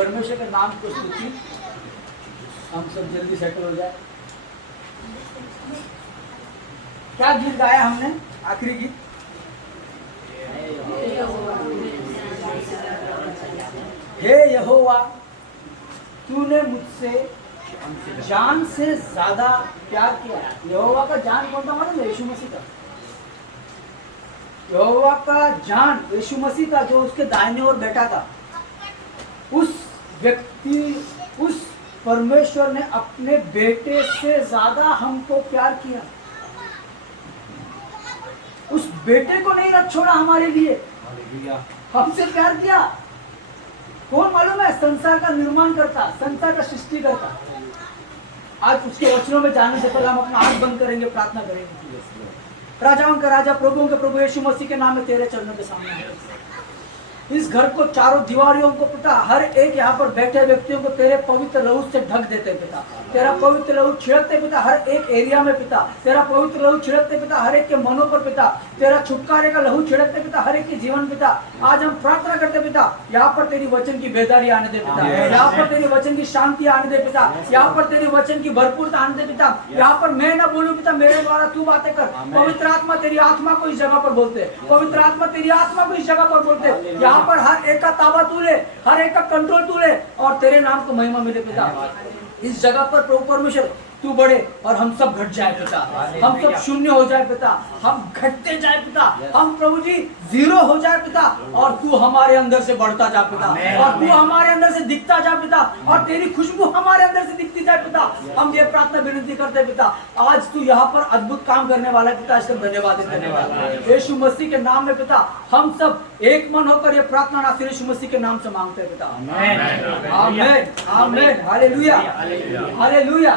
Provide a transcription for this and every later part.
परमेश्वर के नाम को स्तुति, हम सब जल्दी सेटल हो जाए। क्या गीत गाया हमने? आखिरी गीत हे यहोवा तूने मुझसे जान से ज्यादा प्यार किया। यहोवा का जान कौन था मालूम है? यीशु मसीह का। यहोवा का जान यीशु मसीह था, जो उसके दाहिने ओर बैठा था। उस व्यक्ति, उस परमेश्वर ने अपने बेटे से ज्यादा हमको प्यार किया। उस बेटे को नहीं रख छोड़ा हमारे लिए, हमसे प्यार किया। कौन मालूम है? संसार का निर्माण करता, संसार का सृष्टि करता। आज उसके वचनों में जाने से पहले हम अपना आंख बंद करेंगे, प्रार्थना करेंगे। राजाओं का राजा, प्रभुओं के प्रभु यीशु मसीह के नाम में तेरे चरणों के सामने है। इस घर को, चारों दीवारों को पिता, हर एक यहाँ पर बैठे व्यक्तियों को तेरे पवित्र लहू से ढक देते पिता। तेरा पवित्र लहू छिड़कते पिता हर एक एरिया में पिता। तेरा पवित्र लहू छिड़कते पिता हर एक के मनों पर पिता। तेरा छुटकारे का लहू छिड़कते पिता हर एक के जीवन पिता। आज हम प्रार्थना करते पिता, यहाँ पर तेरी वचन की बेदारी आने दे पिता। यहाँ पर तेरी वचन की शांति आने दे पिता। यहाँ पर तेरी वचन की भरपूरता आने दे पिता। यहाँ पर मैं ना बोलूं पिता, मेरे द्वारा तू बातें कर। पवित्र आत्मा तेरी आत्मा को इस जगह पर बोलते, पवित्र आत्मा तेरी आत्मा को इस जगह पर बोलते। यहाँ पर हर एक का ताबा तू ले, हर एक का कंट्रोल तू ले, और तेरे नाम को महिमा मिले पिता। इस जगह पर प्रभु परमेश्वर तू बढ़े और हम सब घट जाए पिता। हम सब शून्य हो जाए पिता, हम घटते जाए पिता। हम प्रभु जी जीरो हो जाए पिता, और तू हमारे अंदर से बढ़ता जा पिता, और तू हमारे अंदर से दिखता जा पिता, और तेरी खुशबू हमारे अंदर से दिखती जाए पिता। हम ये प्रार्थना विनती करते पिता, आज तू यहाँ पर अद्भुत काम करने वाला पिता, इसका धन्यवाद देते यीशु मसीह के नाम में पिता। हम सब एक मन होकर ये प्रार्थना नाथ यीशु मसीह के नाम से मांगते हैं पिता। आमीन, आमीन, हालेलुया, हालेलुया,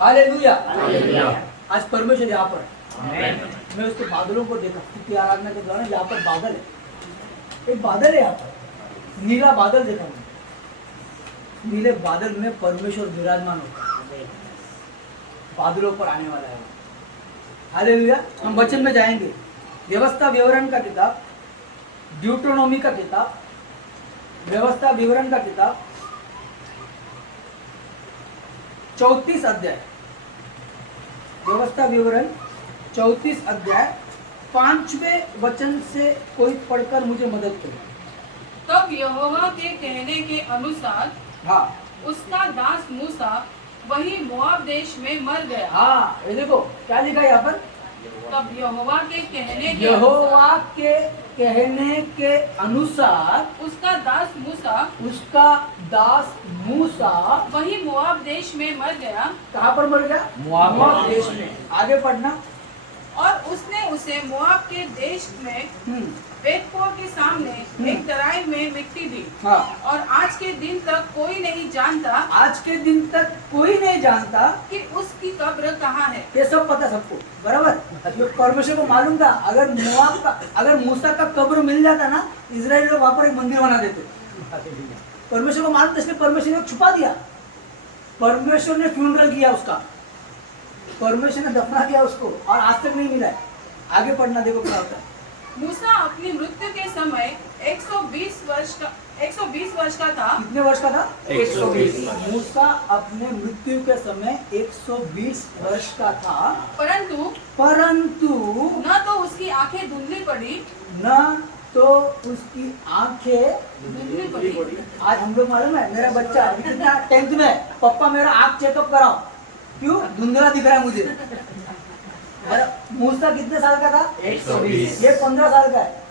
हालेलुया। आज परमेश्वर यहाँ पर है। मैं उसके बादलों को देखा कि आराधना के दौरान यहाँ पर बादल है, एक बादल है यहाँ पर, नीला बादल देखा मैंने। नीले बादल में परमेश्वर विराजमान होगा, बादलों पर आने वाला है। हालेलुया। हम वचन में जाएंगे। व्यवस्था विवरण का किताब, ड्यूटरोनोमी का किताब, व्यवस्था विवरण का किताब 34 अध्याय, व्यवस्था विवरण 34 अध्याय 5वें वचन से कोई पढ़कर मुझे मदद करे। तब यहोवा के कहने के अनुसार हाँ, उसका दास मूसा वही मोआब देश में मर गया। हाँ, ये देखो क्या लिखा है यहाँ पर। तब यहोवा के कहने के अनुसार उसका दास मूसा वही मोआब देश में मर गया। कहाँ पर मर गया? मोआब देश में। आगे पढ़ना। और उसने उसे मोआब के देश में बेतपोर के सामने एक तराई में मिट्टी दी। हाँ। और आज के दिन तक कोई नहीं जानता कि उसकी कब्र कहाँ है। ये सब पता सबको, बराबर। परमेश्वर को मालूम था, अगर मूसा का कब्र मिल जाता ना, इजराइल लोग वहां पर एक मंदिर बना देते। परमेश्वर को मालूम था, इसलिए परमेश्वर ने छुपा दिया। परमेश्वर ने फ्यूनरल किया उसका, परमेश्वर ने दफना किया उसको, और आज तक नहीं मिला है। आगे पढ़ना, देखो क्या होता है। मूसा अपनी मृत्यु के समय 120 वर्ष का था। कितने वर्ष का था? 120। मूसा अपने मृत्यु के समय 120 वर्ष का था। परंतु न तो उसकी आंखें धुंधली पड़ी, न तो उसकी आंखें धुंधली पड़ी। आज हम लोग मालूम है, मेरा बच्चा कितना 10th में, पापा मेरा आंख चेकअप कराओ, क्यों धुंधला दिख रहा है मुझे। मूसा कितने साल का था? 120। ये 15 साल का है।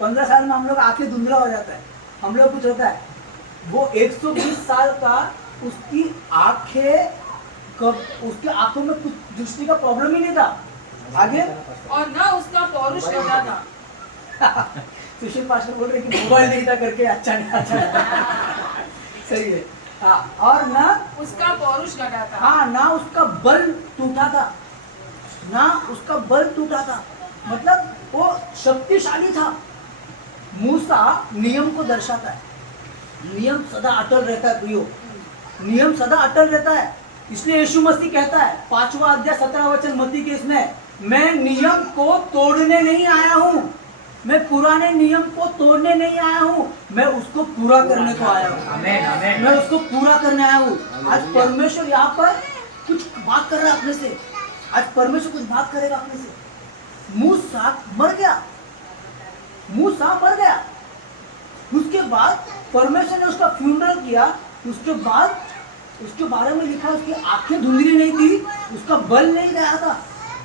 15 साल में हम लोग आंखें धुंधला हो जाता है, हम लोग कुछ होता है। वो 120 साल का, उसकी आंखों में कुछ दृष्टि का प्रॉब्लम ही नहीं था। आगे, और न उसका पौरुष घटा था। सुशील पास्टर बोल रहे कि मोबाइल नहीं था करके अच्छा नहीं। सही है। हाँ, और ना उसका पौरुष घटा था। हाँ, ना उसका बल टूटा था, मतलब वो शक्तिशाली था। मूसा नियम को दर्शाता है। नियम सदा अटल रहता है प्रियो, नियम सदा अटल रहता है। इसलिए यीशु मसीह कहता है 5वां अध्याय 17वां वचन मत्ती के इसमें, मैं नियम को तोड़ने नहीं आया हूँ, मैं पुराने नियम को तोड़ने नहीं आया हूँ, मैं उसको पूरा करने को आया हूँ। आमेन आमेन। मैं उसको पूरा करने आया हूँ। आज परमेश्वर यहाँ पर कुछ बात कर रहा है अपने से। आज परमेश्वर कुछ बात करेगा अपने से। मूसा मर गया, मूसा मर गया। उसके बाद परमेश्वर ने उसका फ्यूनरल किया। उसके बाद उसके बारे में लिखा उसकी आंखें धुंधली नहीं थी, उसका बल नहीं गया था।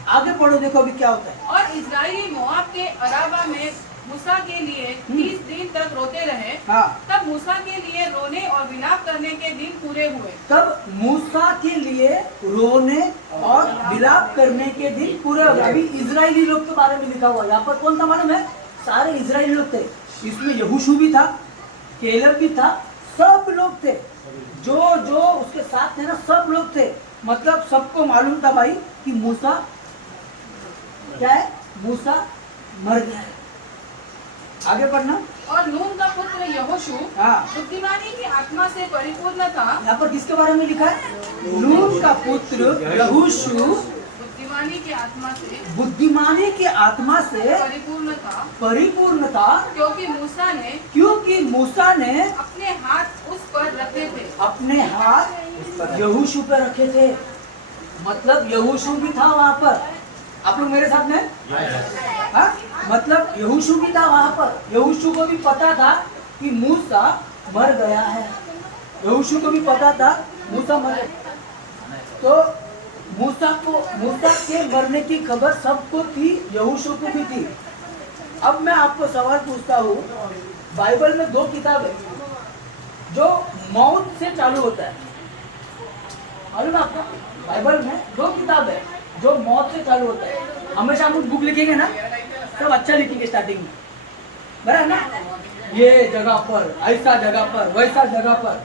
आगे पढ़ो, देखो अभी क्या होता है। और इस्राएली मोआब के अराबा में मूसा के लिए 30 दिन तक रोते रहे। हाँ, तब मूसा के लिए रोने और विलाप करने के दिन पूरे हुए। तब मूसा के लिए रोने और विलाप करने के दिन पूरे हो गए। अभी इजरायली लोग के बारे में लिखा हुआ है। यहाँ पर कौन था मालूम है? सारे इजरायली लोग थे। इसमें यहोशू भी था, केलेब भी था, सब लोग थे। जो जो उसके साथ थे ना, सब लोग थे। मतलब सबको मालूम था भाई कि मूसा क्या है, मूसा मर गया है। आगे पढ़ना। और नून का पुत्र यहोशू हाँ, बुद्धिमानी की आत्मा से परिपूर्ण था। यहाँ पर किसके बारे में लिखा है? नून का पुत्र यहोशू बुद्धिमानी की आत्मा से बुद्धिमानी की आत्मा से परिपूर्ण था, क्योंकि मूसा ने अपने हाथ उस पर रखे थे। अपने हाथ यहोशू पे रखे थे। मतलब यहोशू भी था वहां पर। आप लोग मेरे साथ में? हाँ? मतलब यहोशू भी था वहां पर। यहोशू को भी पता था कि मूसा मर गया है। यहोशू को भी पता था मूसा मर गया। तो मूसा के मरने की खबर सबको थी, यहोशू को भी थी। अब मैं आपको सवाल पूछता हूँ, बाइबल में 2 किताब है जो मौत से चालू होता है। मालूम है आपको? बाइबल में 2 किताब है जो मौत से चालू होता है। हमेशा हम बुक लिखेंगे ना, सब अच्छा लिखेंगे स्टार्टिंग में, बराबर ना? ये जगह पर, ऐसा जगह पर, वैसा जगह पर।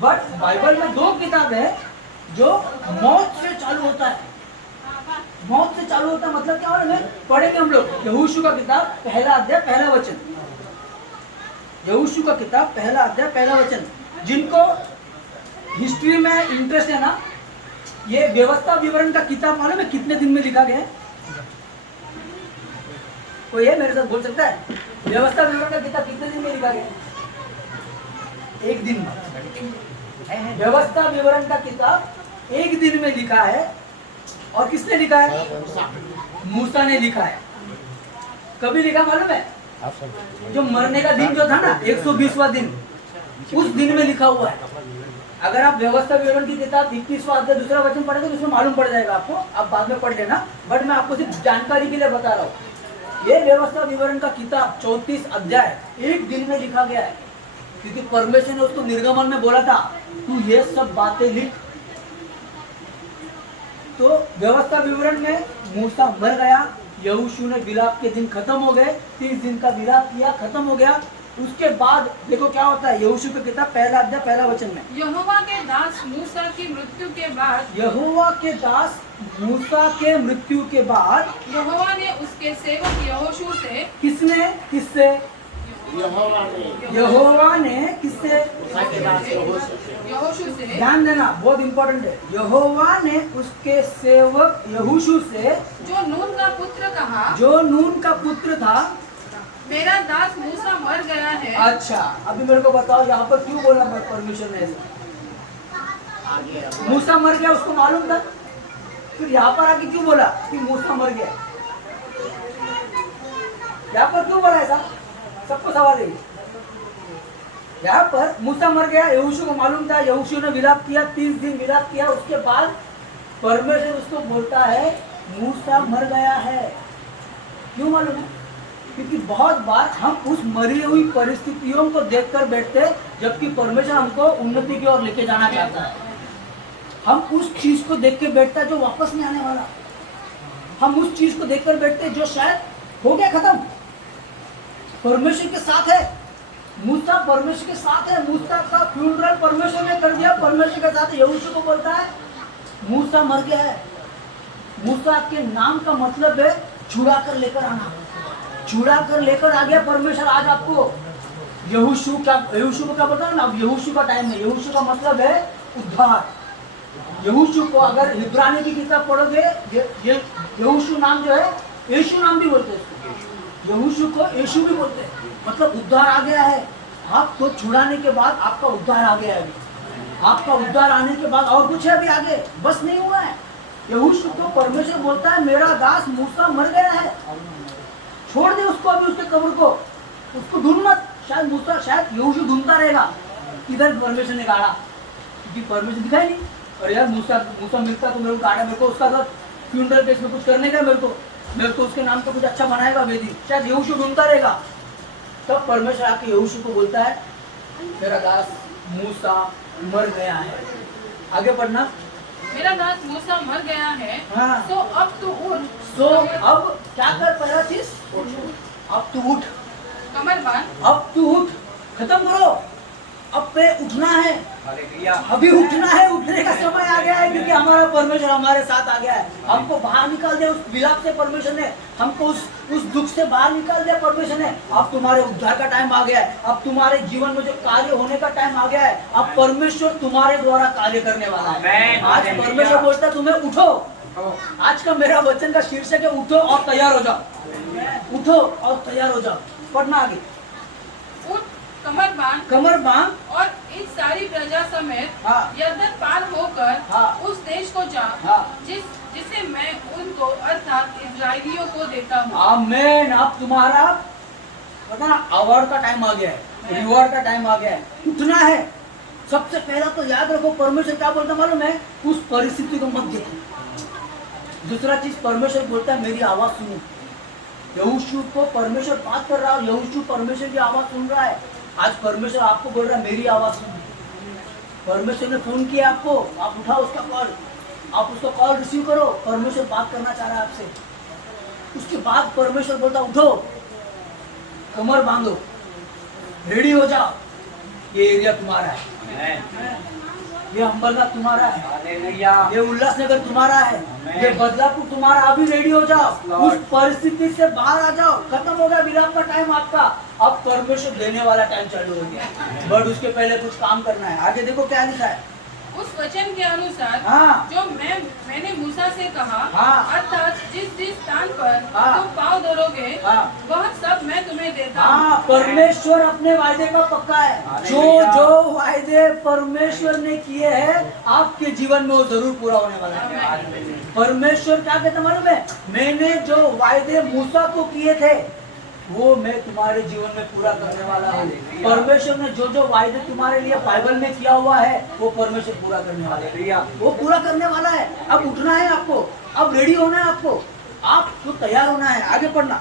बट बाइबल में 2 किताब है जो मौत से चालू होता है। मौत से चालू होता है मतलब क्या है? पढ़ेंगे हम लोग। यहोशू का किताब पहला अध्याय पहला वचन। यहोशू का किताब पहला अध्याय पहला वचन। जिनको हिस्ट्री में इंटरेस्ट है ना, ये व्यवस्था विवरण का किताब मालूम है कितने दिन में लिखा गया है? कोई है मेरे साथ बोल सकता है? व्यवस्था विवरण का किताब कितने दिन में लिखा गया? 1 दिन में। व्यवस्था विवरण का किताब 1 दिन में लिखा है। और किसने लिखा है? मूसा ने लिखा है। कभी लिखा मालूम है? जो मरने का दिन जो था ना, 120वां दिन, उस दिन में लिखा हुआ है। अगर आप व्यवस्था विवरण की किताब 21वां अध्याय 2रा वचन पढ़ेंगे तो उसमें मालूम पड़ जाएगा आपको। आप बाद में पढ़ लेना, बट मैं आपको सिर्फ जानकारी के लिए बता रहा हूँ। ये व्यवस्था विवरण का किताब 34 अध्याय 1 दिन में लिखा गया है, क्योंकि परमेश्वर ने उसको निर्गमन में बोला था तू ये सब बातें लिख। तो व्यवस्था विवरण में मूसा मर गया, यहोशू ने विलाप के दिन खत्म हो गए, 30 दिन का विलाप किया, खत्म हो गया। उसके बाद देखो क्या होता है, यहोशू की किताब पहला अध्याय पहला वचन में। यहोवा के दास मूसा की मृत्यु के बाद यहोवा के दास मूसा के मृत्यु के बाद यहोवा ने उसके सेवक यहोशू से किससे यहोवा ने किससे? यहोशू से ध्यान देना, बहुत इंपॉर्टेंट है। यहोवा ने उसके सेवक यहोशू से, जो नून का पुत्र था, मेरा दास मूसा मर गया है। अच्छा, अभी मेरे को बताओ यहाँ पर क्यों बोला परमेश्वर ने ऐसा? मूसा मर गया उसको मालूम था, फिर यहाँ पर आके क्यों बोला कि मूसा मर गया? यहाँ पर क्यों बोला ऐसा? सबको सवाल है। यहाँ पर मूसा मर गया, यहोशू को मालूम था, यहोशू ने विलाप किया, 30 दिन विलाप किया। उसके बाद परमेश्वर उसको बोलता है मूसा मर गया है। क्यों मालूम है? क्योंकि बहुत बार हम उस मरी हुई परिस्थितियों को देखकर बैठते, जबकि परमेश्वर हमको उन्नति की ओर लेके जाना चाहता है। हम उस चीज को देख के बैठते हैं जो वापस नहीं आने वाला। हम उस चीज को देखकर बैठते जो शायद हो गया खत्म। परमेश्वर के साथ है मूसा, परमेश्वर के साथ है। मूसा का फ्यूनरल परमेश्वर ने कर दिया, परमेश्वर के साथ। यहोशू को बोलता है मूसा मर गया है। मूसा के नाम का मतलब है छुड़ा कर लेकर आना। छुड़ा कर लेकर आ गया परमेश्वर आज आपको। यहोशू को क्या बोलता है ना, अब यहोशू का टाइम है। यहोशू का मतलब है उद्धार। यहोशू को अगर इब्रानी की किताब पढ़ोगे, यहोशू नाम जो है, यीशु नाम भी बोलते हैं इसको। यहोशू को यीशु भी बोलते हैं, मतलब उद्धार आ गया है। आपको छुड़ाने के बाद आपका उद्धार आ गया है। आपका उद्धार आने के बाद और कुछ है अभी आगे, बस नहीं हुआ है। यहोशू को परमेश्वर बोलता है मेरा दास मूसा मर गया है, छोड़ दे उसको अभी उसके कब्र को, उसको ढूंढ मत। शायद मूसा, शायद यहोशू ढूंढता रहेगा किधर परमेश्वर ने गाड़ा, क्योंकि परमेश्वर दिखाई नहीं। और यार मूसा मिलता तो मेरे को गाड़ा, मेरे को उसका साथ फ्यूनरल केस में कुछ करने का, मेरे को उसके नाम का कुछ अच्छा बनाएगा वेदी, शायद यहोशू ढूंढता रहेगा। तब परमेश्वर आके यहोशू को बोलता है मेरा दास मूसा मर गया है। आगे पढ़ना। मेरा दास मूसा मर गया है, हाँ। तो अब तू उठ, सो अब क्या कर, पहला चीज अब तू उठ, कमर बांध, अब तू उठ, खत्म करो, अब पे उठना है, अभी उठना है, उठने का समय आ गया है, क्योंकि हमारा परमेश्वर हमारे साथ आ गया है। हमको बाहर निकाल दिया उस विलाप से परमेश्वर ने, हमको उस दुख से बाहर निकाल दिया परमेश्वर ने। अब तुम्हारे उद्धार का टाइम आ गया है, अब तुम्हारे जीवन में जो कार्य होने का टाइम आ गया है, अब परमेश्वर तुम्हारे द्वारा कार्य करने वाला है। आज परमेश्वर बोलता है तुम्हें उठो। आज का मेरा वचन का शीर्षक है उठो और तैयार हो जाओ, उठो और तैयार हो जाओ। पढ़ना आगे। उठ, कमर बांध, कमर बांध और इस सारी प्रजा समेत हाँ। यरदन पार होकर हाँ। उस देश को जा, हाँ। जिसे मैं उनको अर्थात इस्राएलियों को देता हूँ। आमीन। अब तुम्हारा पता ना अवार्ड का टाइम आ गया है, रिवॉर्ड का टाइम आ गया है, उठना है। सबसे पहला तो याद रखो परमेश्वर क्या बोलता मालूम है, उस परिस्थिति को मत देखो। दूसरा चीज परमेश्वर बोलता है मेरी आवाज सुनो। यहोशू को परमेश्वर बात कर रहा है, यहोशू परमेश्वर की आवाज सुन रहा है। आज परमेश्वर आपको बोल रहा है मेरी आवाज सुनो। परमेश्वर ने फोन किया आपको, आप उठाओ उसका कॉल, आप उसका कॉल रिसीव करो। परमेश्वर बात करना चाह रहा है आपसे। उसके बाद परमेश्वर बोलता उठो, कमर बांधो, रेडी हो जाओ, ये एरिया तुम्हारा है, ये अंबरनाथ तुम्हारा है, ये उल्लासनगर तुम्हारा है, ये बदलापुर तुम्हारा। अभी रेडी हो जाओ, उस परिस्थिति से बाहर आ जाओ। खत्म हो गया विलाप का टाइम आपका, अब परमेश्वर देने वाला टाइम चालू हो गया। बट उसके पहले कुछ काम करना है। आगे देखो क्या लिखा है। उस वचन के अनुसार हाँ। जो मैंने मूसा से कहा, हाँ। अर्थात जिस जिस स्थान पर हाँ। तुम पाँव धरोगे, हाँ। वह सब मैं तुम्हें देता हूँ। हाँ, परमेश्वर अपने वायदे का पक्का है। जो जो वायदे परमेश्वर ने किए हैं आपके जीवन में वो जरूर पूरा होने वाला है। परमेश्वर क्या कहते मालूम है, मैंने जो वायदे मूसा को किए थे वो मैं तुम्हारे जीवन में पूरा करने वाला हूँ। परमेश्वर ने जो जो वायदे तुम्हारे लिए बाइबल में किया हुआ है वो परमेश्वर पूरा करने वाला है, वो पूरा करने वाला है। अब उठना है आपको, अब रेडी होना है आपको तैयार होना है। आगे पढ़ना।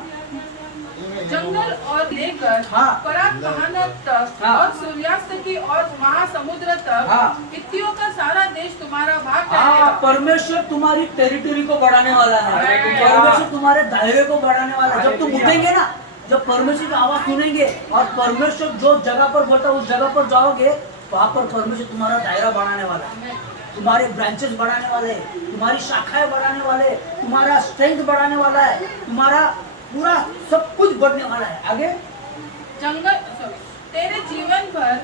जंगल और लेकर हाँ। पराग कहानत तक हाँ। और सूर्यास्त की और महासमुद्र तक हाँ। हित्तियों का सारा देश तुम्हारा भाग हाँ, ठहरेगा। परमेश्वर तुम्हारी टेरिटरी को बढ़ाने वाला है। हालेलुया। परमेश्वर तुम्हारे दायरे को बढ़ाने वाला है। जब तुम उठेंगे ना, जब परमेश्वर की आवाज सुनेंगे और परमेश्वर जो जगह पर बोलता है उस जगह पर जाओगे, वहाँ पर परमेश्वर तुम्हारा दायरा बढ़ाने वाला है, तुम्हारे ब्रांचेस बढ़ाने वाले, तुम्हारी शाखाएं बढ़ाने वाले, तुम्हारा स्ट्रेंथ बढ़ाने वाला है, तुम्हारा पूरा सब कुछ बढ़ने वाला है। आगे तेरे जीवन भर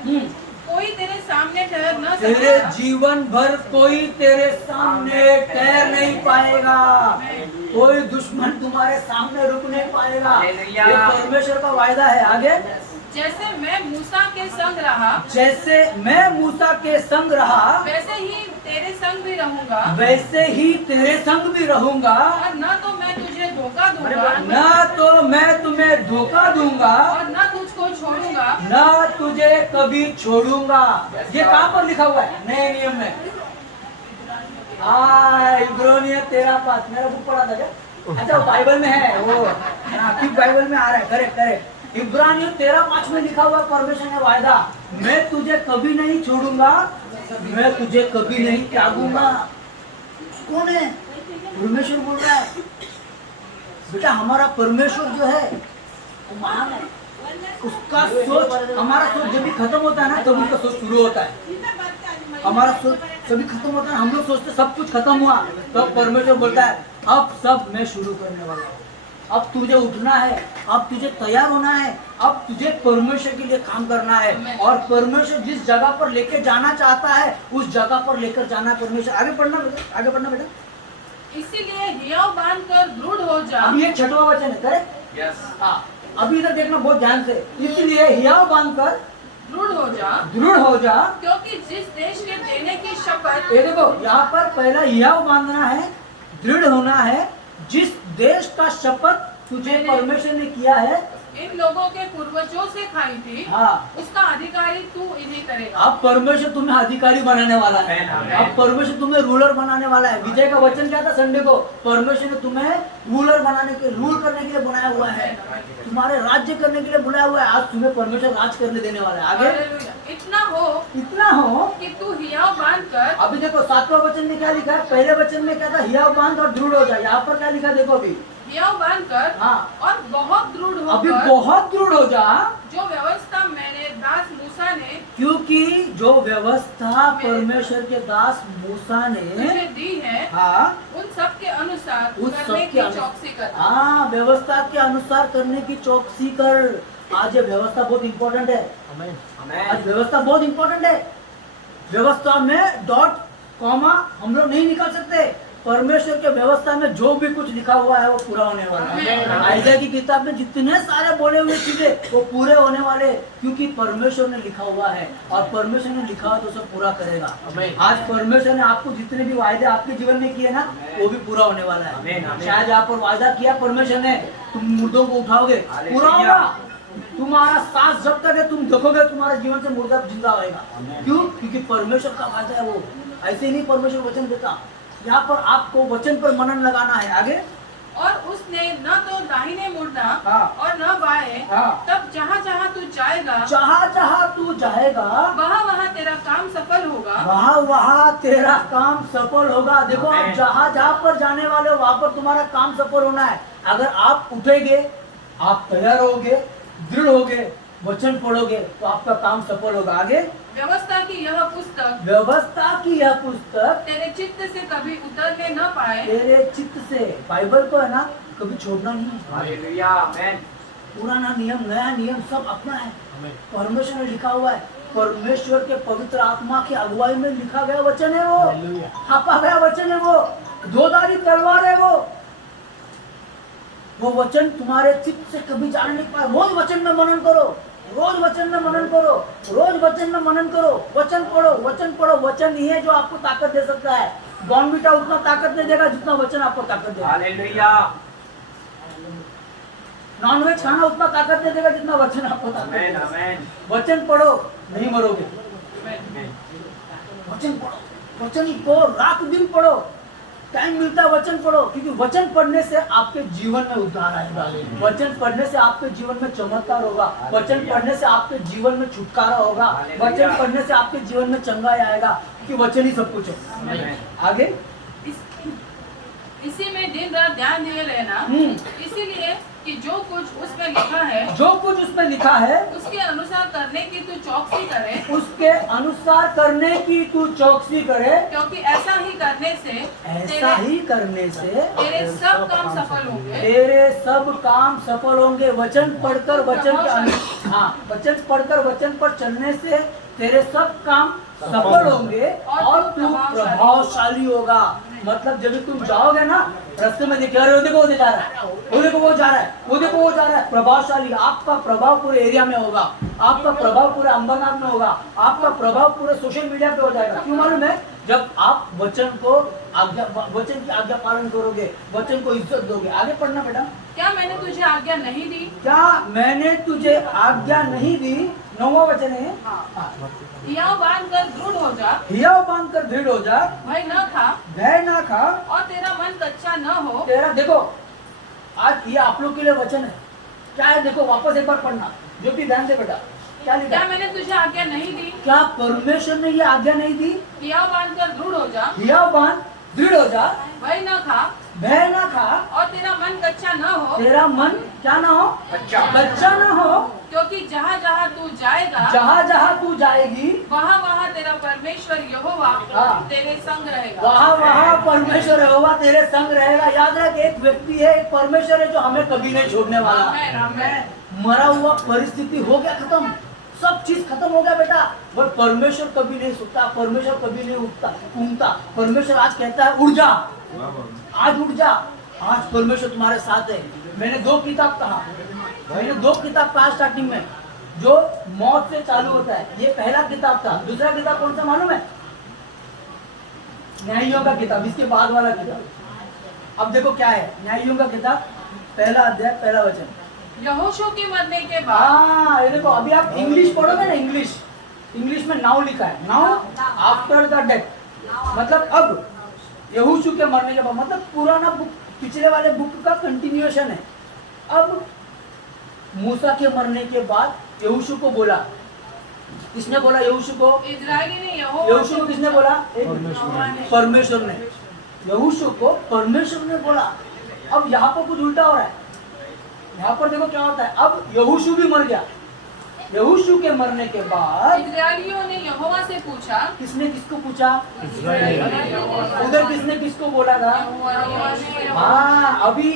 कोई तेरे सामने ठहर न तेरे सकेगा। जीवन भर कोई तेरे सामने ठहर नहीं पाएगा, कोई दुश्मन तुम्हारे सामने रुक नहीं पाएगा। ये परमेश्वर का वायदा है। आगे जैसे मैं मूसा के संग रहा, जैसे मैं मूसा के संग रहा वैसे ही तेरे संग भी रहूंगा, वैसे ही तेरे संग भी रहूंगा। और न तो मैं तुझे धोखा दूंगा, न तो मैं तुम्हें धोखा दूंगा, और न तुझको छोड़ूंगा। न तुझे कभी छोड़ूंगा। ये कहाँ पर लिखा हुआ है नए नियम में? इब्रानियों 13:5 मेरा बुक पढ़ा था क्या? अच्छा बाइबल में है वो, ठीक बाइबल में आ रहा है। करेक्ट। इब्रानियों 13:5 में लिखा हुआ परमेश्वर ने वायदा, मैं तुझे कभी नहीं छोड़ूंगा, मैं तुझे कभी नहीं त्यागूंगा। कौन है? परमेश्वर बोल रहा है। बेटा हमारा परमेश्वर जो है वो महान है। उसका सोच, हमारा सोच जब भी खत्म होता है ना तब उसका सोच शुरू होता है। हमारा सोच सभी खत्म होता है, हम लोग सोचते सब कुछ खत्म हुआ, तब परमेश्वर बोलता है अब सब मैं शुरू करने वाला हूँ। अब तुझे उठना है, अब तुझे तैयार होना है, अब तुझे परमेश्वर के लिए काम करना है। और परमेश्वर जिस जगह पर लेकर जाना चाहता है उस जगह पर लेकर जाना परमेश्वर। आगे पढ़ना बेटा। इसीलिए हियाव बांध कर दृढ़ हो जा। अब ये 6वां वचन है, करेक्ट। हाँ, अभी इधर देखना बहुत ध्यान से। इसलिए हियाव बांधकर दृढ़ हो जा, क्योंकि जिस देश के देने की शपथ, ये देखो यहाँ पर पहला हियाव बांधना है, दृढ़ होना है। जिस देश का शपथ तुझे परमेश्वर ने किया है, इन लोगों के पूर्वजों से खाई थी, हाँ, उसका अधिकारी तू इन्हें करेगा। अब परमेश्वर तुम्हें अधिकारी बनाने वाला है। अब परमेश्वर तुम्हें रूलर बनाने वाला है। विजय का वचन क्या था संडे को? परमेश्वर ने तुम्हें रूल करने के लिए बनाया हुआ है, तुम्हारे राज्य करने के लिए बुलाया हुआ है। आज तुम्हें परमेश्वर राज करने देने वाला है। आगे हालेलुया। इतना हो कि तू हियाव बांध कर, अभी देखो 7वां वचन में क्या लिखा है? पहले वचन में क्या था? हियाव बांध और दृढ़ हो जाए। यहाँ पर क्या लिखा देखो अभी, हियाव बांध कर, हाँ, और बहुत दृढ़ अभी होकर, बहुत दृढ़ हो जा, जो व्यवस्था मैंने दास मूसा ने क्योंकि जो व्यवस्था परमेश्वर के दास मूसा ने तुझे दी है, हाँ, उन सब के अनुसार उस करने सब की के चौकसी कर। हाँ, व्यवस्था के अनुसार करने की चौकसी कर। आज ये व्यवस्था बहुत इंपॉर्टेंट है। आज व्यवस्था बहुत इंपॉर्टेंट है। व्यवस्था में डॉट कॉमा हम लोग नहीं निकाल सकते। परमेश्वर के व्यवस्था में जो भी कुछ लिखा हुआ है वो पूरा होने वाला है। आइज़ाया की किताब में जितने सारे बोले हुए चीजें वो पूरे होने वाले, क्योंकि परमेश्वर ने लिखा हुआ है और परमेश्वर ने लिखा हुआ तो सब पूरा करेगा। आज परमेश्वर ने आपको जितने भी वायदे आपके जीवन में किए ना, वो भी पूरा होने वाला है। शायद यहाँ पर वायदा किया परमेश्वर ने, तुम मुर्दों को उठाओगे, पूरा होगा। तुम्हारा सांस जब तक है तुम देखोगे, तुम्हारे जीवन से मुर्दा जिंदा होएगा। क्यों? क्योंकि परमेश्वर का वायदा है वो। ऐसे नहीं परमेश्वर वचन देता। यहाँ पर आपको वचन पर मनन लगाना है। आगे, और उसने न तो दाहिने मुड़ना, हाँ, और न बाएं, हाँ, तब जहाँ जहाँ तू जाएगा, जहाँ जहाँ तू जाएगा, वहाँ वहाँ तेरा काम सफल होगा। वहाँ वहाँ तेरा काम सफल होगा। देखो, आप जहाँ जहाँ पर जाने वाले हो वहाँ पर तुम्हारा काम सफल होना है। अगर आप उठेगे, आप तैयार होगे, दृढ़ होगे, वचन पढ़ोगे, तो आपका काम सफल होगा। आगे, व्यवस्था की यह पुस्तक, व्यवस्था की यह पुस्तक तेरे चित्त से कभी उतरने न पाए। तेरे चित्त से, बाइबल को है ना कभी छोड़ना नहीं है। हालेलुया, आमेन। पुराना नियम, नया नियम सब अपना है। परमेश्वर ने लिखा हुआ है। परमेश्वर के पवित्र आत्मा की अगुवाई में लिखा गया वचन है वो, छापा गया वचन है वो, दोधारी तलवार है वो वचन तुम्हारे चित्त से कभी जाने नहीं पाए। रोज वचन में मनन करो, रोज वचन में मनन करो, रोज वचन में मनन करो, वचन पढ़ो, वचन पढ़ो। वचन ही है जो आपको ताकत दे सकता है। बॉर्नविटा उतना ताकत नहीं देगा जितना वचन आपको ताकत देगा। हालेलुया। नॉनवेज खाना उतना ताकत नहीं देगा जितना वचन आपको ताकत आमेन, देगा। आमेन। वचन पढ़ो, नहीं मरोगे। वचन पढ़ो, वचन को रात दिन पढ़ो, टाइम मिलता है वचन पढ़ो, क्योंकि वचन पढ़ने से आपके जीवन में उद्धार आएगा। वचन पढ़ने से आपके जीवन में चमत्कार होगा। वचन पढ़ने से आपके जीवन में छुटकारा होगा। वचन पढ़ने से आपके जीवन में चंगाई आएगा, क्योंकि वचन ही सब कुछ है। आगे, इसी में दिन रात ध्यान दिए रहना, इसीलिए कि जो कुछ उसमें लिखा है, जो कुछ उसमें लिखा है उसके अनुसार करने की तू चौकसी करे, उसके अनुसार करने की तू चौकसी करे, क्योंकि ऐसा ही करने से ऐसा ही करने से तेरे सब काम सफल होंगे। तेरे सब काम सफल होंगे। वचन पढ़कर वचन के वचन पढ़कर वचन पर चलने से तेरे सब काम सफल होंगे और तू प्रभावशाली होगा। मतलब जब तुम जाओगे ना, रास्ते में देखिए, अरे वो देखो वो जा रहा है, वो देखो वो जा रहा है, वो देखो वो जा रहा है, प्रभावशाली। आपका प्रभाव पूरे एरिया में होगा, आपका प्रभाव पूरे अंबरनाथ में होगा, आपका प्रभाव पूरे सोशल मीडिया पे हो जाएगा। क्यों मालूम है? जब आप वचन की आज्ञा पालन करोगे, वचन को इज्जत दोगे। आगे पढ़ना बेटा। क्या मैंने तुझे आज्ञा नहीं दी? क्या मैंने तुझे आज्ञा नहीं दी? 9वां वचन है। हियाव बांध कर दृढ़ हो जा, हियाव बांध कर दृढ़ हो जा, भय न खा, भय ना खा, और तेरा मन कच्चा न हो। तेरा देखो, आज ये आप लोग के लिए वचन है। क्या है देखो, वापस एक बार पढ़ना, जो भी ध्यान से बेटा। क्या लिखा? क्या मैंने तुझे आज्ञा नहीं दी? क्या परमेश्वर ने ये आज्ञा नहीं दी? हियाव बांध कर दृढ़ हो जा, हियाव बांध दृढ़ हो जा, भय न खा, भय ना खा, और तेरा मन कच्चा न हो। तेरा मन क्या ना हो? कच्चा ना हो, क्योंकि जहाँ जहाँ तू जाएगा, जहाँ जहाँ तू जाएगी, वहाँ वहाँ तेरा परमेश्वर यहोवा हाँ। तेरे संग रहेगा। वहाँ वहाँ परमेश्वर यहोवा तेरे संग रहेगा। याद रख, एक व्यक्ति है, एक परमेश्वर है जो हमें कभी नहीं छोड़ने वाला। आमेन, आमेन। मरा हुआ परिस्थिति हो गया खत्म, सब चीज खत्म हो गया बेटा, पर परमेश्वर कभी नहीं सुनता, परमेश्वर कभी नहीं उठता घूमता। परमेश्वर आज कहता है उठ जा, आज उठ जा, आज परमेश्वर तुम्हारे साथ है। मैंने 2 किताब कहा, मैंने 2 किताब कहा स्टार्टिंग में, जो मौत से चालू होता है। ये पहला किताब था। दूसरा किताब कौन सा मालूम है? न्यायियों का किताब, इसके बाद वाला किताब। अब देखो क्या है न्यायियों का किताब, पहला अध्याय, पहला वचन। यहोशू के मरने के बाद हाँ, ये देखो, अभी आप इंग्लिश पढ़ोगे ना, इंग्लिश में नाउ लिखा है, नाउ आफ्टर द डेथ, मतलब अब यहोशू के मरने के बाद, मतलब पुराना बुक, पिछले वाले बुक का कंटिन्यूएशन है। अब मूसा के मरने के बाद यहोशू को बोला, किसने बोला यहोशू को? इजरायली ने यहोशू को किसने बोला? परमेश्वर ने। यहोशू को परमेश्वर ने बोला। अब यहाँ पर कुछ उल्टा हो रहा है। यहाँ पर देखो क्या होता है, अब यहोशू भी मर गया। यहोशू के मरने के बाद इजरायलियों ने यहोवा से पूछा, किसने किसको पूछा? उधर किसने किसको बोला था? हाँ, अभी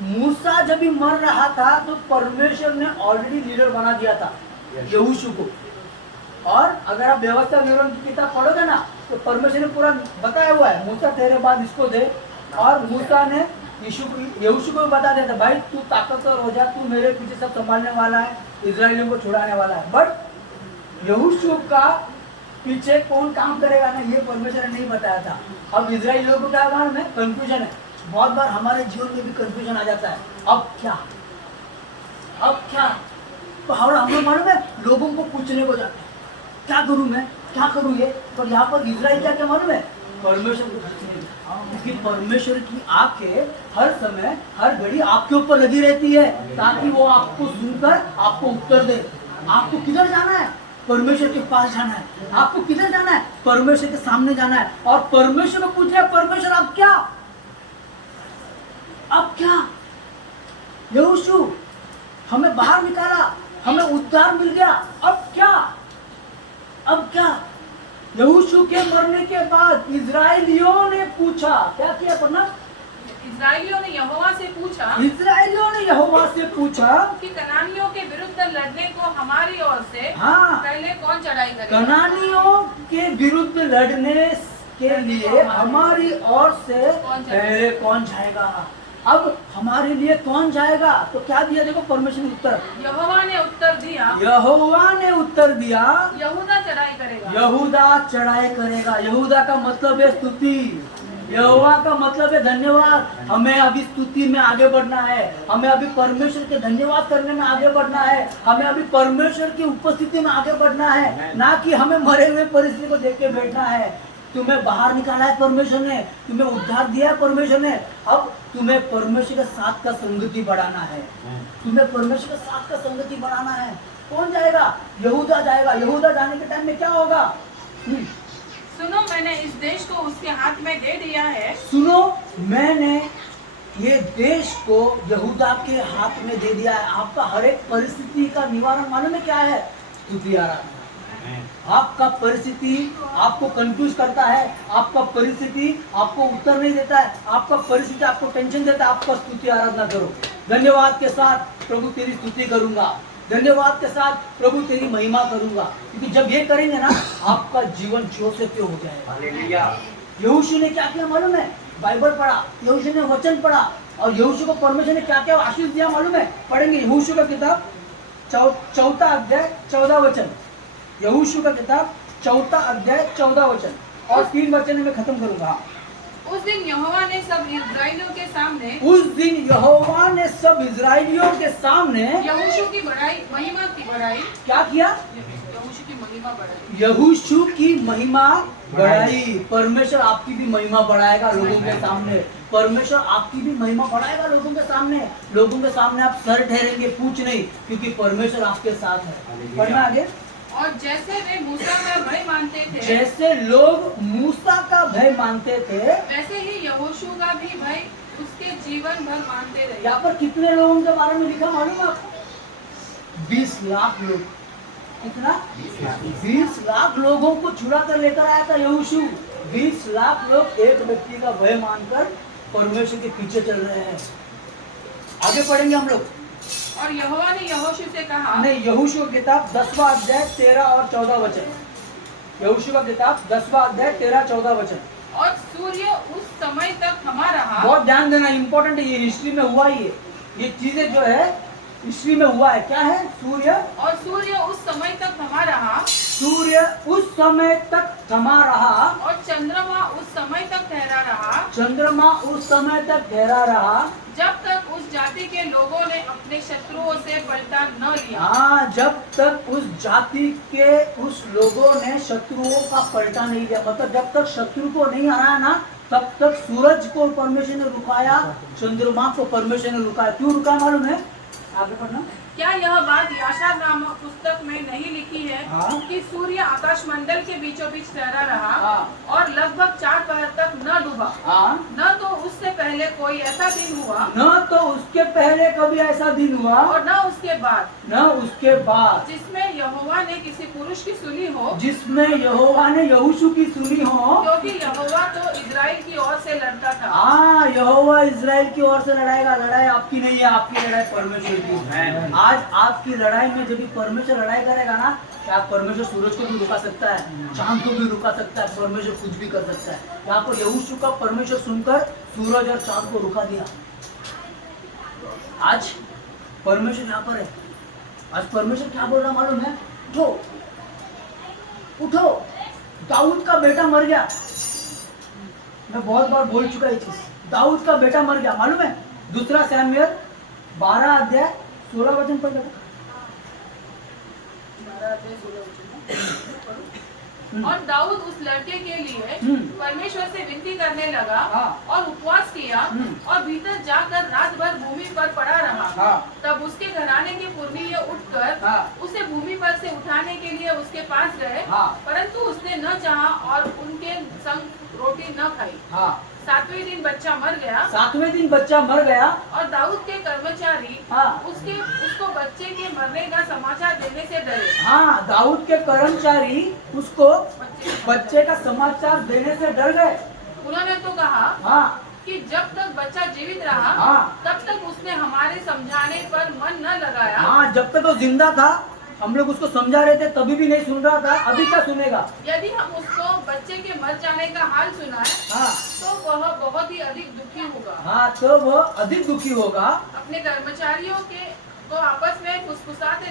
मूसा जब भी मर रहा था तो परमेश्वर ने ऑलरेडी लीडर बना दिया था यहोशू को। और अगर आप व्यवस्था विवरण की किताब पढ़ोगे ना तो परमेश्वर ने पूरा बताया हुआ है, मूसा तेरे बाद इसको दे। और मूसा ने यहोशू को बता दिया था, भाई तू ताकतवर हो जा, तू मेरे पीछे सब संभालने वाला है, इजराइलियों को छुड़ाने वाला है। बट यहोशू का पीछे कौन काम करेगा ना, ये परमेश्वर ने नहीं बताया था। अब इजराइलियों को क्या मालूम है? कंफ्यूजन है। बहुत बार हमारे जीवन में भी कंफ्यूजन आ जाता है, अब क्या, अब क्या। तो हम लोग मालूम है लोगों को पूछने को जाते हैं, क्या करूं मैं, क्या करूं ये। पर यहाँ पर इजराइल क्या मालूम है? परमेश्वर को पूछने, क्योंकि परमेश्वर की आंखें हर समय हर घड़ी आपके ऊपर लगी रहती है, ताकि वो आपको सुनकर आपको उत्तर दे। आपको किधर जाना है? परमेश्वर के पास जाना है। आपको किधर जाना है? परमेश्वर के सामने जाना है। और परमेश्वर को पूछ रहे, परमेश्वर अब क्या, अब क्या? यहोशू हमें बाहर निकाला, हमें उद्धार मिल गया, अब क्या, अब क्या? यहोशू के मरने के बाद इजराइलियों ने पूछा, क्या किया पढ़ना? इजरायलियों ने यहोवा से पूछा, इजराइलियों ने यहोवा से पूछा कि कनानियों के विरुद्ध लड़ने को हमारी ओर से हाँ, पहले कौन चढ़ाई करेगा? कनानियों के विरुद्ध लड़ने के लिए हमारी ओर से पहले कौन जाएगा? अब हमारे लिए कौन जाएगा? तो क्या दिया देखो परमेश्वर ने उत्तर। यहोवा ने उत्तर दिया, यहोवा ने उत्तर दिया, यहूदा चढ़ाई करेगा। यहूदा चढ़ाई करेगा। यहूदा का मतलब है स्तुति, यहोवा का मतलब है धन्यवाद। हमें अभी स्तुति में आगे बढ़ना है, हमें अभी परमेश्वर के धन्यवाद करने में आगे बढ़ना है, हमें अभी परमेश्वर की उपस्थिति में आगे बढ़ना है, ना कि हमें मरे हुए परिस्थिति को देख के बैठना है। तुम्हें बाहर निकाला है परमेश्वर ने, तुम्हें उद्धार दिया है परमेश्वर ने। अब तुम्हें परमेश्वर के साथ का संगति बढ़ाना है, तुम्हें परमेश्वर के साथ का संगति बढ़ाना है। कौन जाएगा? यहूदा जाएगा। यहूदा जाने के टाइम में क्या होगा? सुनो, मैंने इस देश को उसके हाथ में दे दिया है। सुनो, मैंने ये देश को यहूदा के हाथ में दे दिया है। आपका हर एक परिस्थिति का निवारण मालूम है क्या है? स्तुति आराधना। आपका परिस्थिति आपको कंफ्यूज करता है, आपका परिस्थिति आपको उत्तर नहीं देता है, आपका परिस्थिति आपको टेंशन देता है, आपका स्तुति आराधना करो। धन्यवाद के साथ प्रभु तेरी स्तुति करूंगा, धन्यवाद के साथ प्रभु तेरी महिमा करूंगा, क्योंकि जब ये करेंगे ना आपका जीवन जो से त्यो हो जाएगा। यहोशू ने क्या किया मालूम है? बाइबल पढ़ा, यहोशू ने वचन पढ़ा, और यहोशू को परमेश्वर ने क्या क्या आशीष दिया मालूम है? पढ़ेंगे यहोशू का किताब 4 अध्याय 14 वचन। यहोशू का किताब 4 अध्याय 14 वचन और 3 वचन में खत्म करूंगा। उस दिन यहोवा ने सब इस्राएलियों के सामने, उस दिन यहोवा ने सब इजराइलियों के सामने यहोशू की बढ़ाई, महिमा की बढ़ाई, क्या किया? यहोशू की महिमा बढ़ाई। यहोशू की महिमा बढ़ाई। परमेश्वर आपकी भी महिमा बढ़ाएगा लोगों के सामने। परमेश्वर आपकी भी महिमा बढ़ाएगा लोगों के सामने। लोगों के सामने आप सर ठहरेंगे, पूछ नहीं, क्योंकि परमेश्वर आपके साथ है। पढ़ना आगे। और जैसे वे मूसा का भय मानते थे, जैसे लोग मूसा का भय मानते थे, वैसे ही यहोशू का भी भय उसके जीवन भर मानते रहे। यहाँ पर कितने लोगों के बारे में लिखा मालूम है आपको? 20 लाख लोग। कितना? 20 लाख लोगों को छुड़ा कर लेकर आया था यहोशू। 20 लाख लोग एक व्यक्ति का भय मानकर परमेश्वर के पीछे चल रहे हैं। आगे पढ़ेंगे हम लोग। और यहोवा ने यहोशू से कहा, नहीं, यहोशू का किताब 10वां अध्याय 13 और 14 वचन। यहोशू का किताब 10वां अध्याय 13-14 वचन। और सूर्य उस समय तक थमा रहा। बहुत ध्यान देना, इंपॉर्टेंट है, ये हिस्ट्री में हुआ ही है, ये चीजें जो है हिस्ट्री में हुआ है। क्या है? सूर्य और सूर्य उस समय तक थमा रहा, सूर्य उस समय तक थमा रहा, और चंद्रमा उस समय तक ठहरा रहा, चंद्रमा उस समय तक ठहरा रहा, जब तक उस जाति के लोगों ने अपने शत्रुओं से पलटा न लिया। हाँ, जब तक उस जाति के उस लोगों ने शत्रुओं का पलटा नहीं लिया। मतलब जब तक शत्रु को नहीं हराया ना, तब तक सूरज को परमेश्वर ने रुकाया, चंद्रमा को परमेश्वर ने रुकाया। क्यों रुका मालूम है? आगे पढ़ना। क्या यह बात याशार नामक पुस्तक में नहीं लिखी है हाँ। कि सूर्य आकाश मंडल के बीचों बीच ठहरा रहा हाँ। और लगभग 4 पहर तक न डूबा? हाँ, न तो उससे पहले कोई ऐसा दिन हुआ न तो उसके पहले कभी ऐसा दिन हुआ और न उसके बाद, न उसके बाद, जिसमें यहोवा ने किसी पुरुष की सुनी हो, जिसमें यहोवा ने यहोशू की सुनी हो। क्योंकि यहोवा तो इजराइल की ओर से लड़ता था। हाँ, यहोवा इजराइल की ओर से लड़ाएगा। लड़ाई आपकी नहीं है, आपकी लड़ाई परमेश्वर की है। आज आपकी लड़ाई में जब भी परमेश्वर लड़ाई करेगा ना, क्या परमेश्वर सूरज को भी रुका सकता है, चांद को भी रुका सकता है, परमेश्वर कुछ भी कर सकता है। यहाँ पर यहोशू का परमेश्वर सुनकर सूरज और चांद को रुका दिया। आज परमेश्वर यहाँ पर है। आज परमेश्वर क्या बोल रहा मालूम है? उठो, उठो, दाऊद का बेटा मर गया। मैं बहुत बार बोल चुका ये चीज, दाऊद का बेटा मर गया। मालूम है? 2 शमूएल 12 अध्याय 16 वचन पढ़ लेते। और दाऊद उस लड़के के लिए परमेश्वर से विनती करने लगा हाँ। और उपवास किया और भीतर जाकर रात भर भूमि पर पड़ा रहा। हाँ। तब उसके घराने के पुरनिये उठकर हाँ। उसे भूमि पर से उठाने के लिए उसके पास गए, हाँ। परंतु उसने न चाहा और उनके संग रोटी न खाई। हाँ, 7वें दिन बच्चा मर गया 7वें दिन बच्चा मर गया। और दाऊद के कर्मचारी हाँ। उसको बच्चे के मरने का समाचार देने से डरे। हाँ, दाऊद के कर्मचारी उसको बच्चे का समाचार देने से डर गए। उन्होंने तो कहा हाँ, कि जब तक बच्चा जीवित रहा हाँ। तब तक उसने हमारे समझाने पर मन न लगाया। हाँ, जब तक वो जिंदा था हम लोग उसको समझा रहे थे, तभी भी नहीं सुन रहा था। अभी क्या सुनेगा? यदि हम उसको बच्चे के मर जाने का हाल सुनाए हाँ, तो वह बहुत ही अधिक दुखी होगा। हाँ, तो वो अधिक दुखी होगा। अपने कर्मचारियों के को आपस में फुसफुसाते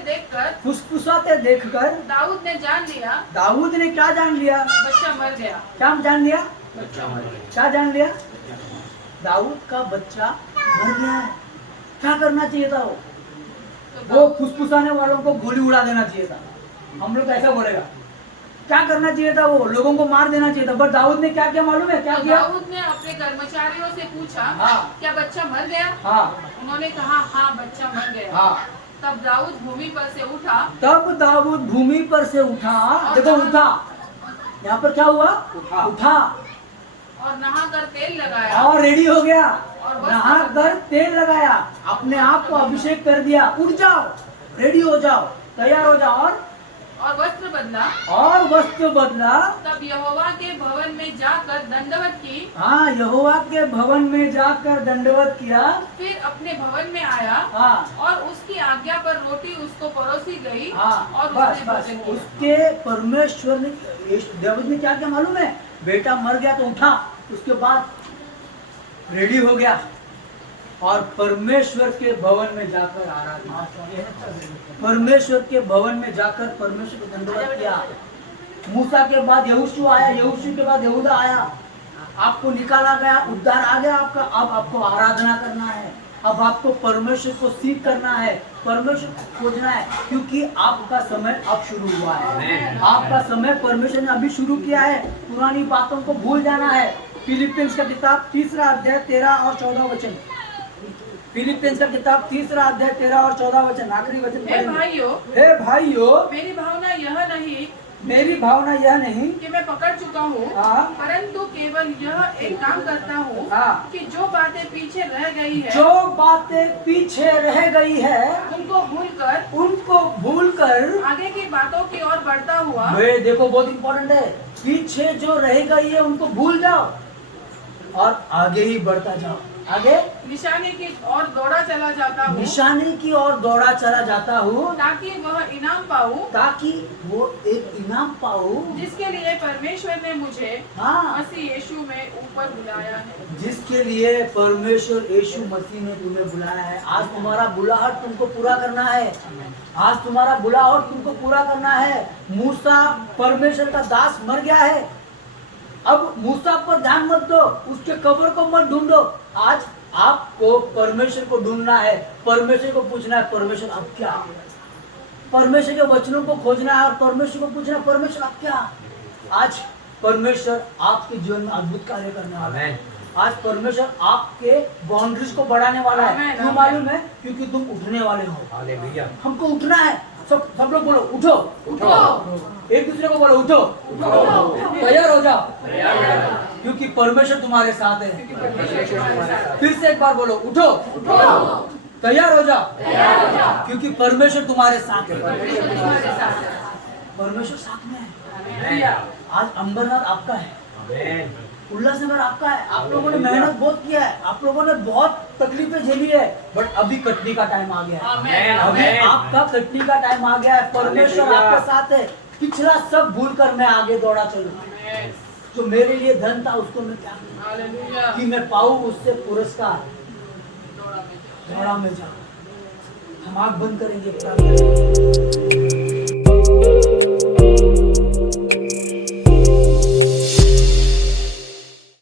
देखकर दाऊद ने जान लिया, दाऊद ने क्या जान लिया? बच्चा मर गया। क्या जान लिया? क्या जान लिया? दाऊद का बच्चा मर गया है। क्या करना चाहिए था? वो फुसफुसाने वालों को गोली उड़ा देना चाहिए था। हम लोग ऐसा बोलेगा। क्या करना चाहिए था? वो लोगों को मार देना चाहिए था। बट दाऊद ने क्या किया मालूम है? क्या तो किया? दाऊद ने अपने कर्मचारियों से पूछा, हाँ। क्या बच्चा मर गया? हाँ। उन्होंने कहा, हाँ, बच्चा मर गया। हाँ। तब दाऊद भूमि पर से उठा। तब दाऊद भूमि पर से उठा। देखो, उठा। यहाँ पर क्या हुआ? उठा और नहाकर तेल लगाया और रेडी हो गया। और नहाकर तेल लगाया, अपने आप को अभिषेक कर दिया। उठ जाओ, रेडी हो जाओ, तैयार हो जाओ और वस्त्र बदला। और वस्त्र बदला। तब यहोवा के भवन में जाकर दंडवत की। हाँ, यहोवा के भवन में जाकर दंडवत किया। फिर अपने भवन में आया। हाँ। और उसकी आज्ञा पर रोटी उसको परोसी गई। हाँ, और बस उसने बस भोजन किया। उसके परमेश्वर ने, दाऊद ने क्या किया मालूम है? बेटा मर गया तो उठा, उसके बाद रेडी हो गया और परमेश्वर के भवन में जाकर आराधना, परमेश्वर के भवन में जाकर परमेश्वर को दंडवत किया। मूसा के बाद यहोशू आया, यहोशू के बाद यहूदा आया। आपको निकाला गया, उद्धार आ गया आपका। अब आपको आराधना करना है, अब आपको परमेश्वर को सीख करना है, परमेश्वर को खोजना है, क्योंकि आपका समय अब शुरू हुआ है। आपका समय परमेश्वर ने अभी शुरू किया है। पुरानी बातों को भूल जाना है। फिलिपियंस का किताब 3 अध्याय 13 और 14 वचन। फिलिपियंस का किताब 3 अध्याय 13 और 14 वचन, आखिरी वचन। हे भाइयों, हे भाइयों, मेरी भावना यह नहीं मेरी भावना यह नहीं कि मैं पकड़ चुका हूँ, हाँ। परंतु केवल यह एक काम करता हूँ हाँ। कि जो बातें पीछे रह गई है, जो बातें पीछे रह गई है उनको भूलकर आगे की बातों की ओर बढ़ता हुआ। वे देखो, बहुत इंपॉर्टेंट है। पीछे जो रह गई है उनको भूल जाओ। और आगे ही बढ़ता जाओ, आगे निशाने की ओर दौड़ा चला जाता हूँ, निशाने की ओर दौड़ा चला जाता हूँ, ताकि वह इनाम पाऊँ ताकि वो एक इनाम पाऊँ जिसके लिए परमेश्वर ने मुझे हाँ, मसीह यीशु में ऊपर बुलाया है। जिसके लिए परमेश्वर यीशु मसीह ने तुम्हें बुलाया है। आज तुम्हारा बुलाहट तुमको पूरा करना है, आज तुम्हारा बुलाहट तुमको पूरा करना है। मूसा परमेश्वर का दास मर गया है, अब मूसा पर ध्यान मत दो, उसके कब्र को मत ढूंढो। आज आपको परमेश्वर को ढूंढना है, परमेश्वर को पूछना है, परमेश्वर अब क्या? परमेश्वर के वचनों को खोजना है और परमेश्वर को पूछना है, परमेश्वर अब क्या? आज परमेश्वर आपके जीवन में अद्भुत कार्य करने वाला है। आज परमेश्वर आपके बाउंड्रीज को बढ़ाने वाला है। आमीन, क्यों आमीन। मालूम है? क्योंकि तुम उठने वाले हो। हालेलुया। हमको उठना है। सब लोग बोलो उठो, उठो। एक दूसरे को बोलो उठो, तैयार हो जाओ, क्योंकि परमेश्वर तुम्हारे साथ है। फिर से एक बार बोलो उठो, तैयार हो जाओ, क्योंकि परमेश्वर तुम्हारे साथ है। परमेश्वर साथ में है। आज अंबरनाथ आपका है, आमेन। उल्लासनगर आपका है। आप लोगों ने मेहनत बहुत किया है, आप लोगों ने बहुत तकलीफें झेली है, बट अभी कटने का टाइम आ गया है। आमीन, अभी आमीन। आपका कटने का टाइम आ गया है। परमेश्वर हालेलुया। आपके साथ है। पिछला सब भूल कर मैं आगे दौड़ा चलूं। आमीन। जो मेरे लिए धन था उसको मैं क्या करूं? हालेलुया। कि मैं पाऊं उससे पुरस्कार, दौड़ा में जाओ। दौड़ा में जाऊं। हम आंख बंद करेंगे, प्रार्थना करेंगे।